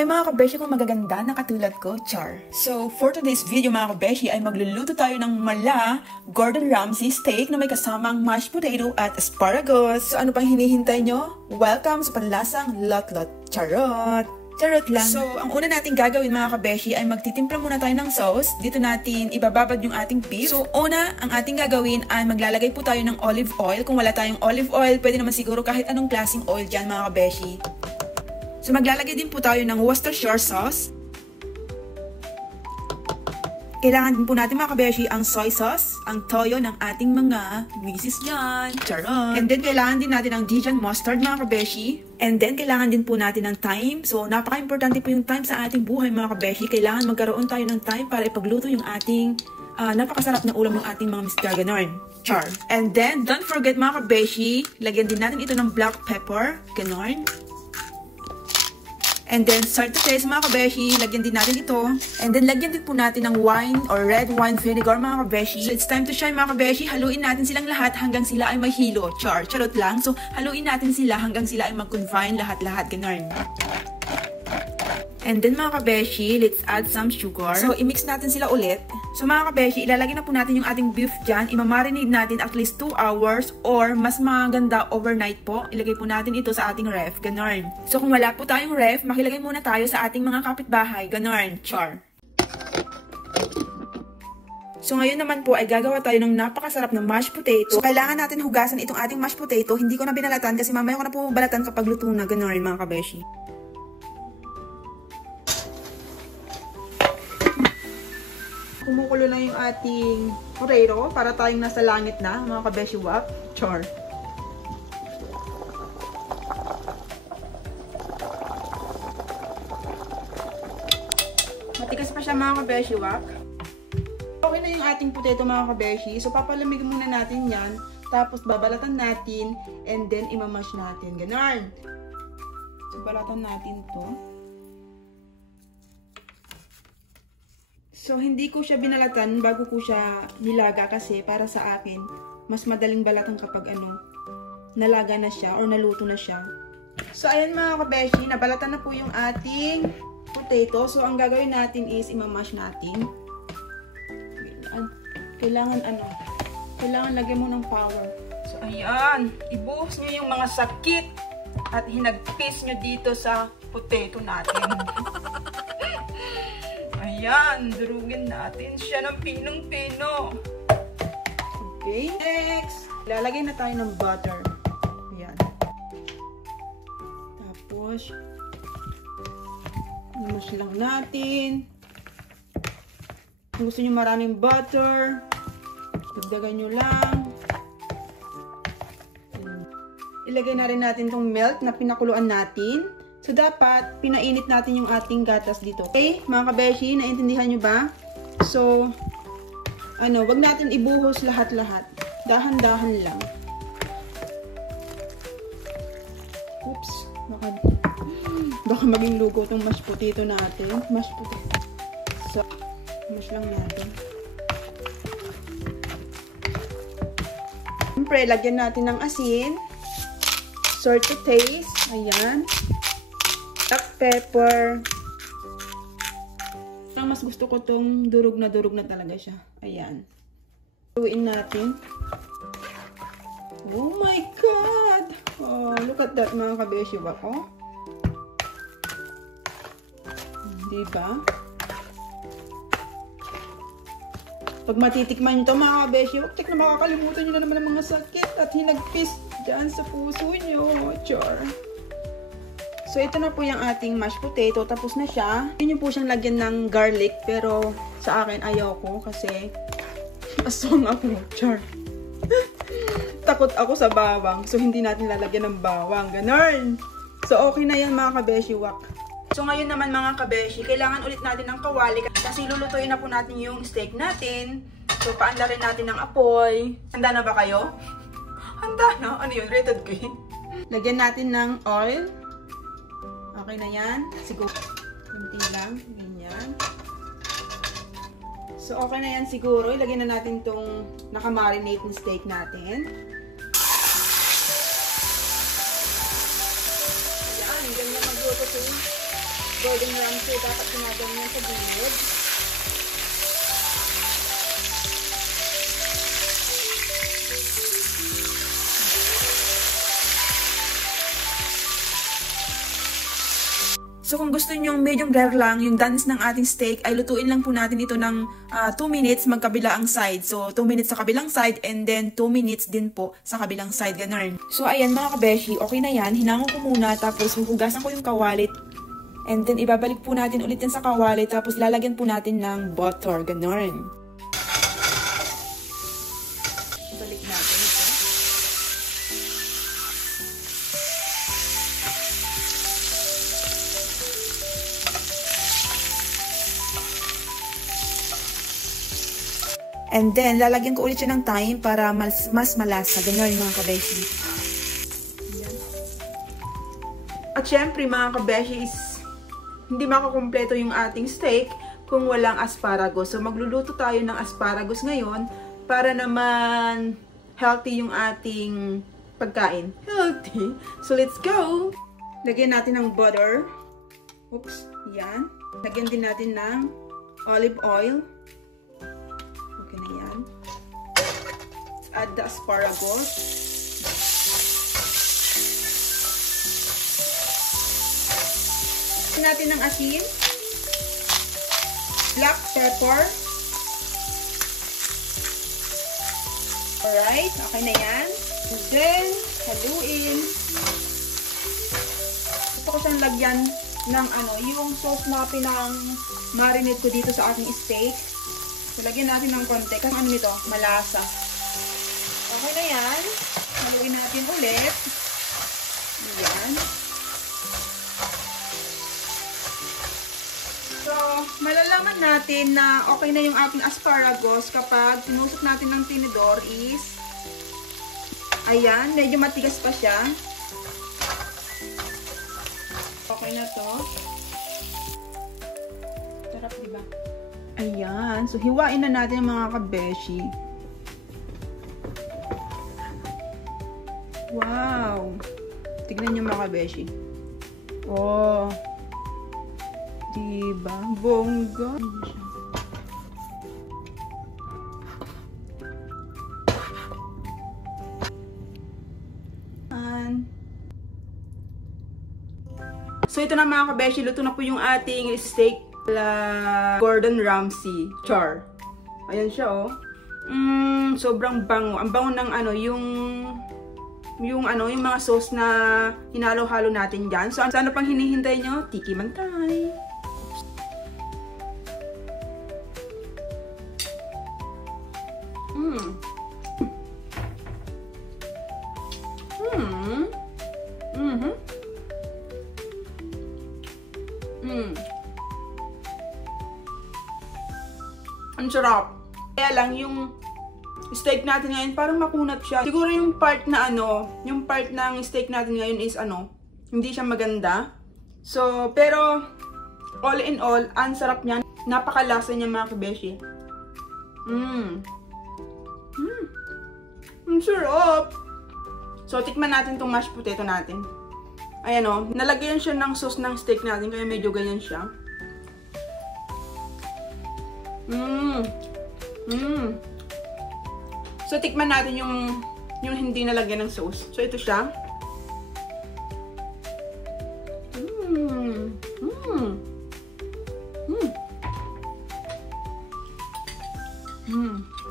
Hi mga kabeshi kung magaganda na katulad ko, char. So, for today's video mga kabeshi ay magluluto tayo ng mala Gordon Ramsay steak na may kasamang mashed potato at asparagus. So, ano pang hinihintay nyo? Welcome sa panlasang lot-lot. Charot! Charot lang. So, ang una nating gagawin mga kabeshi ay magtitimpla muna tayo ng sauce. Dito natin ibababad yung ating beef. So, una, ang ating gagawin ay maglalagay po tayo ng olive oil. Kung wala tayong olive oil, pwede naman siguro kahit anong klaseng oil dyan mga kabeshi. So, maglalagay din po tayo ng Worcestershire sauce. Kailangan din po natin mga kabeshi ang soy sauce, ang toyo ng ating mga misis dyan. Charot! And then, kailangan din natin ang Dijon mustard mga kabeshi. And then, kailangan din po natin ng thyme. So, napaka-importante po yung thyme sa ating buhay mga kabeshi. Kailangan magkaroon tayo ng thyme para ipagluto yung ating napakasarap na ulam ng ating mga Mr. Ganon. Char. And then, don't forget mga kabeshi, lagyan din natin ito ng black pepper. Ganon. And then, salt to taste mga kabeshi, lagyan din natin ito. And then, lagyan din po natin ng wine or red wine vinegar mga kabeshi. So, it's time to shine mga kabeshi. Haluin natin silang lahat hanggang sila ay mahilo. Char, charot lang. So, haluin natin sila hanggang sila ay mag-confine lahat-lahat. Ganun. And then mga kabeshi, let's add some sugar. So, i-mix natin sila ulit. So mga kabeshi, ilalagay na po natin yung ating beef dyan. Imamarinate natin at least 2 hours or mas maganda overnight po. Ilagay po natin ito sa ating ref. Ganon. So kung wala po tayong ref, makilagay muna tayo sa ating mga kapitbahay. Ganon. Char. So ngayon naman po ay gagawa tayo ng napakasarap na mashed potato. So kailangan natin hugasan itong ating mashed potato. Hindi ko na binalatan kasi mamaya ko na po balatan kapag luto na. Ganon mga kabeshi. Kumukulo na yung ating potato para tayong nasa langit na, mga kabeshi wap. Char. Matigas pa siya mga kabeshi wap. Okay na yung ating potato mga kabeshi. So papalamig muna natin yan. Tapos babalatan natin and then imamash natin. Ganon. So balatan natin to. So, hindi ko siya binalatan bago ko siya nilaga kasi para sa akin, mas madaling balatan kapag nalaga na siya or naluto na siya. So, ayan mga kabeshi, nabalatan na po yung ating potato. So, ang gagawin natin is imamash natin. Kailangan lagyan mo ng power. So, ayan, ibuhos nyo yung mga sakit at hinagpis nyo dito sa potato natin. Ayan, durugin natin siya ng pinong-pino. Okay, next, lalagay na tayo ng butter. Ayan. Tapos, imash lang natin. Kung gusto nyo maraming butter, dagdagan nyo lang. Ilagay na rin natin tong milk na pinakuluan natin. So, dapat, pinainit natin yung ating gatas dito. Okay, mga kabeshi, naintindihan nyo ba? So, wag natin ibuhos lahat-lahat. Dahan-dahan lang. Oops, baka maging lugo itong mashed potato natin. Mashed potato. So, mash lang natin. Siyempre, lagyan natin ng asin. Salt to taste. Ayan. Black pepper. Ang mas gusto ko tong durog na talaga siya. Ayan. Lutuin natin. Oh my God! Oh, look at that mga kabeshi wap. Oh. Diba? Pag matitikman nyo ito mga kabeshi wap, check na makakalimutan nyo na naman ang mga sakit at hinagpis dyan sa puso nyo. Char. So, ito na po yung ating mashed potato. Tapos na siya. Yun yung po siyang lagyan ng garlic. Pero, sa akin, ayoko. Kasi, aswang ako. Char. Takot ako sa bawang. So, hindi natin lalagyan ng bawang. Ganon. So, okay na yan mga kabeshi wak. So, ngayon naman mga kabeshi, kailangan ulit natin ng kawali. Kasi, lulutuin na po natin yung steak natin. So, paanda rin natin ng apoy. Handa na ba kayo? Handa na? Ano yun? Rated green? Lagyan natin ng oil. Okay na yan. Siguro, kunti lang. Ganyan. So, okay na yan siguro. Ilagay na natin itong nakamarinate ng steak natin. Ayan, ganyan magluto ito. Gordon Ramsay, dapat ginagawa sa gilid. So kung gusto nyo medium rare lang, yung dance ng ating steak, ay lutuin lang po natin ito ng 2 minutes magkabila ang side. So 2 minutes sa kabilang side and then 2 minutes din po sa kabilang side. Ganun. So ayan mga kabeshi, okay na yan. Hinangon ko muna tapos huhugasan ko yung kawalit. And then ibabalik po natin ulit yan sa kawalit tapos lalagyan po natin ng butter. Ganun. Balik natin ito. And then, lalagyan ko ulit siya ng thyme para mas malasa. Ganyan mga kabeshi. At syempre mga kabeshi, hindi makakompleto yung ating steak kung walang asparagus. So magluluto tayo ng asparagus ngayon para naman healthy yung ating pagkain. Healthy! So let's go! Lagyan natin ng butter. Oops, yan. Lagyan din natin ng olive oil. Okay na yan. Let's add the asparagus. Lagyan natin ng asin. Black pepper. Alright, okay na yan. And then, haluin. Gusto ko siyang lagyan ng yung sauce na pinang-marinate ko dito sa ating steak. So, lagyan natin ng konti. Kasi nito? Malasa. Okay na yan. Haluin natin ulit. Ayan. So, malalaman natin na okay na yung ating asparagus kapag tinusok natin ng tinidor is ayan, medyo matigas pa siya. Okay na to. Sarap, diba? Ayan. So, hiwain na natin yung mga kabeshi. Wow! Tignan nyo mga kabeshi. Oh! Diba? Bongga! So, ito na mga kabeshi. Luto na po yung ating steak Gordon Ramsay char. Ayan siya, oh. Sobrang bango. Ang bango ng yung mga sauce na hinalo-halo natin dyan. So, ano pang hinihintay nyo? Tiki man tayo. Ang sarap. Kaya lang, yung steak natin ngayon, parang makunat siya. Siguro yung part na yung part ng steak natin ngayon is hindi siya maganda. So, pero, all in all, ang sarap niya. Napakalasa niya mga kabeshi. Ang sarap. So, tikman natin tong mashed potato natin. Ayan o, nalagyan siya ng sauce ng steak natin, kaya medyo ganyan siya. So, tikman natin yung hindi nalagyan ng sauce. So, ito siya.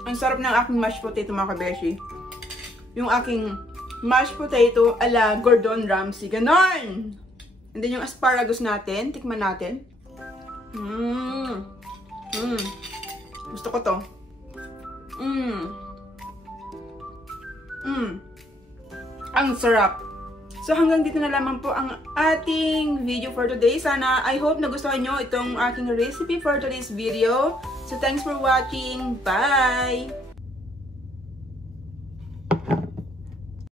Ang sarap ng aking mashed potato mga kabeshi. Yung aking mashed potato ala Gordon Ramsay. Ganon! And then yung asparagus natin. Tikman natin. Gusto ko to. Ang sarap. So hanggang dito na lamang po ang ating video for today. Sana, I hope nagustuhan nyo itong aking recipe for today's video. So thanks for watching. Bye!